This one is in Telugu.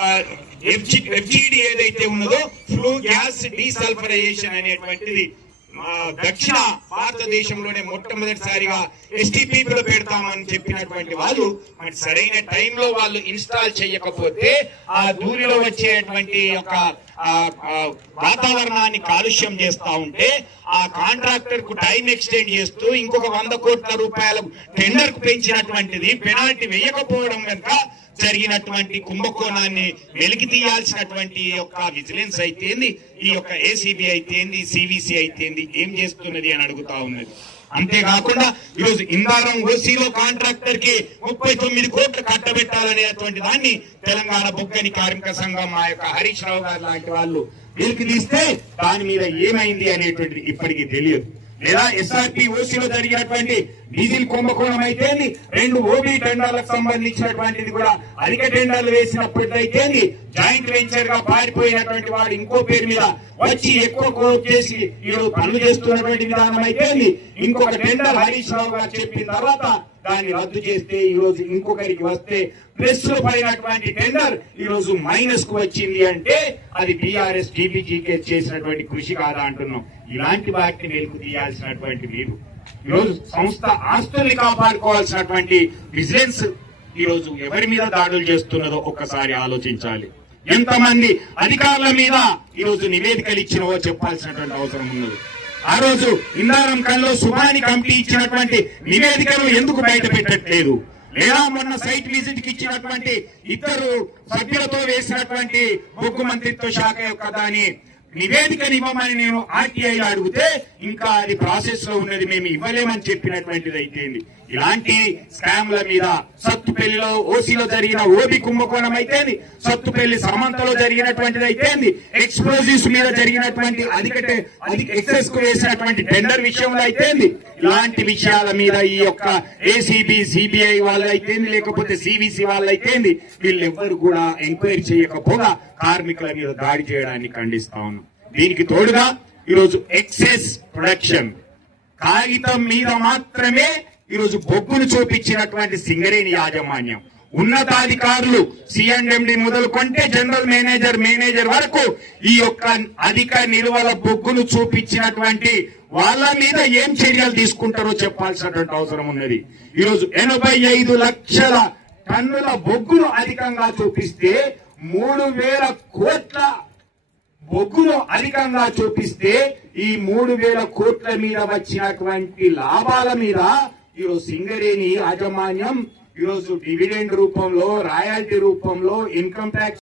ఎఫ్జిడి ఏదైతే ఉన్నదో ఫ్లూ గ్యాస్ డీసల్ఫరైజేషన్ అనేటువంటిది దక్షిణ భారతదేశంలోనే మొట్టమొదటిసారిగా ఎస్టీపీలో పెడతామని చెప్పినటువంటి వాళ్ళు మరి సరైన టైంలో వాళ్ళు ఇన్స్టాల్ చేయకపోతే ఆ ధూళిలో వచ్చేటువంటి యొక్క వాతావరణాన్ని కాలుష్యం చేస్తా ఉంటే ఆ కాంట్రాక్టర్ కు టైం ఎక్స్టెండ్ చేస్తూ ఇంకొక 100 కోట్ల రూపాయల టెండర్ కు పెంచినటువంటిది పెనాల్టీ వేయకపోవడం కనుక జరిగినటువంటి కుంభకోణాన్ని వెలికి తీయాల్సినటువంటి యొక్క విజిలెన్స్ అయితేంది, ఈ యొక్క ఏసీబీ అయితేంది, సివిసి అయితేంది ఏం చేస్తున్నది అని అడుగుతా ఉన్నది. అంతేకాకుండా ఈరోజు ఇందారం ఓసీలో కాంట్రాక్టర్ కి 39 కోట్లు కట్టబెట్టాలనేటువంటి దాన్ని తెలంగాణ బొగ్గని కార్మిక సంఘం మా యొక్క హరీష్ రావు గారు లాంటి వాళ్ళు వెలికి తీస్తే దాని మీద ఏమైంది అనేటువంటిది ఇప్పటికీ తెలియదు. లేదా ఎస్ఆర్పి ఓసీలో జరిగినటువంటి డీజిల్ కుంభకోణం అయితే 2 ఓబీ టెండర్లకు సంబంధించినటువంటిది కూడా అధిక టెండర్లు వేసినప్పటికైతే జాయింట్ వెంచర్ గా పారిపోయినటువంటి వాడు ఇంకో పేరు మీద వచ్చి ఎక్కువ కోట్ చేసి ఈరోజు పనులు చేస్తున్నటువంటి విధానం అయితే ఇంకొక టెండర్ హరీష్ రావు గారు చెప్పిన తర్వాత దాన్ని రద్దు చేస్తే ఈ రోజు ఇంకొకరికి వస్తే ప్లస్ లో పడినటువంటి టెండర్ ఈ రోజు మైనస్ కు వచ్చింది అంటే అది బీఆర్ఎస్ టీబీజీకే చేసినటువంటి కృషి కాదా అంటున్నాం. ఇలాంటి వాటిని వెలుగు తీయాల్సినటువంటి మీరు ఈరోజు సంస్థ ఆస్తుల్ని కాపాడుకోవాల్సినటువంటి విజిలెన్స్ ఈ రోజు ఎవరి మీద దాడులు చేస్తున్నదో ఒక్కసారి ఆలోచించాలి. ఎంతమంది అధికారుల మీద ఈ రోజు నివేదికలు ఇచ్చినవో చెప్పాల్సినటువంటి అవసరం ఉన్నది. ఆ రోజు ఇందారం కల్లో సుభాని కమిటీ ఇచ్చినటువంటి నివేదికలు ఎందుకు బయట పెట్టట్లేదు? లేదా మొన్న సైట్ విజిట్ కి ఇచ్చినటువంటి 2 సభ్యులతో వేసినటువంటి బొగ్గు మంత్రిత్వ శాఖ యొక్క దాని నివేదికను ఇవ్వమని నేను ఆర్టీఐలో అడిగితే ఇంకా అది ప్రాసెస్ లో ఉన్నది, మేము ఇవ్వలేమని చెప్పినటువంటిది అయితే ఇలాంటి స్కామ్ల మీద సత్తుపల్లిలో ఓసీలో జరిగిన ఓబీ కుంభకోణం అయితే సత్తుపల్లి సమంతలో జరిగినటువంటిది అయితే ఎక్స్ప్లోజివ్స్ మీద జరిగినటువంటి అధిక ఎక్సెస్ కు వేసినటువంటి టెండర్ విషయంలో అయితే ఇలాంటి విషయాల మీద ఈ యొక్క ఏసీబీ సిబిఐ వాళ్ళు అయితే లేకపోతే సివిసి వాళ్ళు అయితే వీళ్ళెవ్వరు కూడా ఎంక్వైరీ చేయకపోగా కార్మికుల మీద దాడి చేయడాన్ని ఖండిస్తా ఉన్నాం. దీనికి తోడుగా ఈరోజు ఎక్సెస్ ప్రొడక్షన్ కాగితం మీద మాత్రమే ఈరోజు బొగ్గును చూపించినటువంటి సింగరేణి యాజమాన్యం ఉన్నతాధికారులు సిఎండ్ఎండి మొదలుకొంటే జనరల్ మేనేజర్ వరకు ఈ యొక్క అధిక నిల్వల బొగ్గును చూపించినటువంటి వాళ్ళ మీద ఏం చర్యలు తీసుకుంటారో చెప్పాల్సినటువంటి అవసరం ఉన్నది. ఈరోజు 85 లక్షల టన్నుల బొగ్గును అధికంగా చూపిస్తే 3,000 కోట్ల బొగ్గును అధికంగా చూపిస్తే ఈ 3,000 కోట్ల మీద వచ్చినటువంటి లాభాల మీద ఈరోజు సింగరేణి యాజమాన్యం ఈరోజు డివిడెండ్ రూపంలో, రాయల్టీ రూపంలో, ఇన్కమ్ ట్యాక్స్